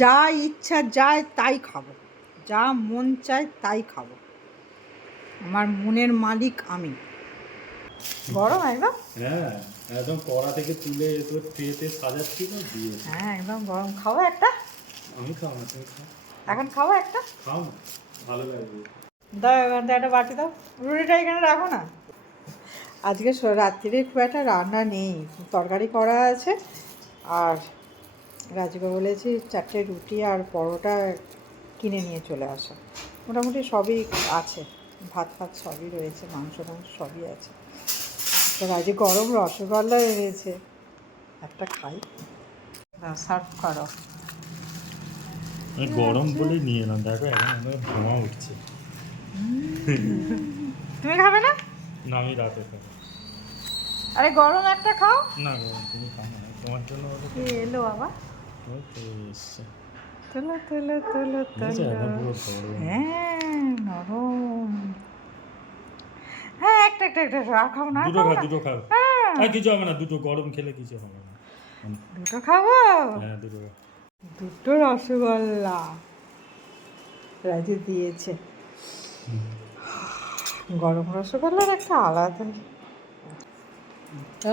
যা ইচ্ছা যায় তাই খাবো, যা মন চায় তাই খাবো। আমার মনের মালিক আমি। গরম একদম। হ্যাঁ, একদম কড়া থেকে তুলে তোর ট্রেতে সাজাচ্ছিল দিয়ে। হ্যাঁ একদম গরম। খাবো একটা? আমি খাও না, তুমি খাও। এখন খাবো একটা? খাও না, ভালো লাগবে। দাও এখান থেকে একটা বাটি দাও, রুটিটা এখানে রাখো না। আজকে রাত্রিরে খুব একটা রান্না নেই, তরকারি করা আছে। আর রাজুকে বলেছি 4টে রুটি আর পরোটা কিনে নিয়ে চলে আসা। মোটামুটি সবই আছে, ভাত ফাত সবই রয়েছে, মাংস টাংস সবই আছে। তো রাজু গরম রসগোল্লা এনেছে, একটা খাই। সার্ভ করো। গরম বলেই নিয়ে এলাম, দেখো এখন আমাদের ধোঁয়া উঠছে। তুমি খাবে না? না, আমি রাতে খাবো। আরে গরম একটা খাও না গরম তুমি খাও না, তোমার জন্য কে এলো বাবা? এসছে। তোলো তোলো তোলো তোলো। হ্যাঁ নরম। হ্যাঁ একটা একটা একটা আর খাও না? দুটো খাবো খাও, না? দুটো খাও। হ্যাঁ আর কিছু হবে না, দুটো গরম খেলে কিছু হবে না। দুটো খাবো। হ্যাঁ দুটো। দুটো রসগোল্লা রাজু দিয়েছে। গরম রসগোল্লার একটা আলাদা।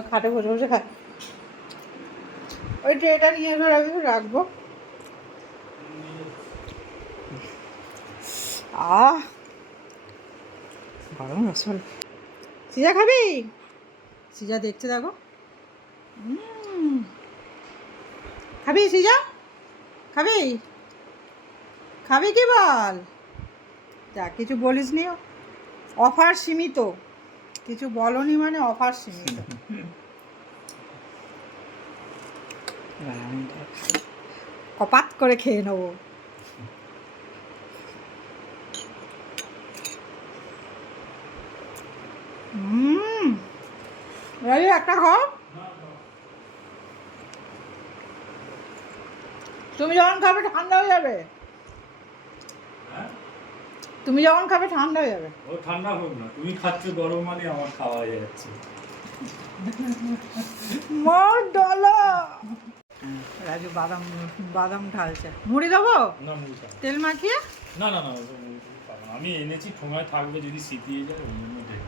খাটে বসে বসে খাই। ওই ট্রেটা নিয়ে এসে রাখবো। গরম রসগোল্লা। সিজা খাবি? সিজা দেখছে দেখো। খাবি সিজা? খাবি? খাবি কি বল? যা কিছু বলিস নি, অফার সীমিত। কিছু বলনি মানে অফার সীমিত। কপাত করে খেয়ে নেবো। রাজু একটা খাও। তুমি যখন খাবে ঠান্ডা হয়ে যাবে। তুমি যখন খাবে ঠান্ডা হয়ে যাবে। ও ঠান্ডা হোক না, তুমি খাচ্ছ গরম মানে আমার খাওয়া হয়ে যাচ্ছে। মার ডালা। রাজু বাদাম বাদাম ঢালছে। মুড়ি দেবো? না মুড়ি খাও। তেল মাখিয়ে? না না না, আমি এনেছি ঠোঙায় থাকবে, যদি সিপিয়ে যায় ওই জন্য দেখে।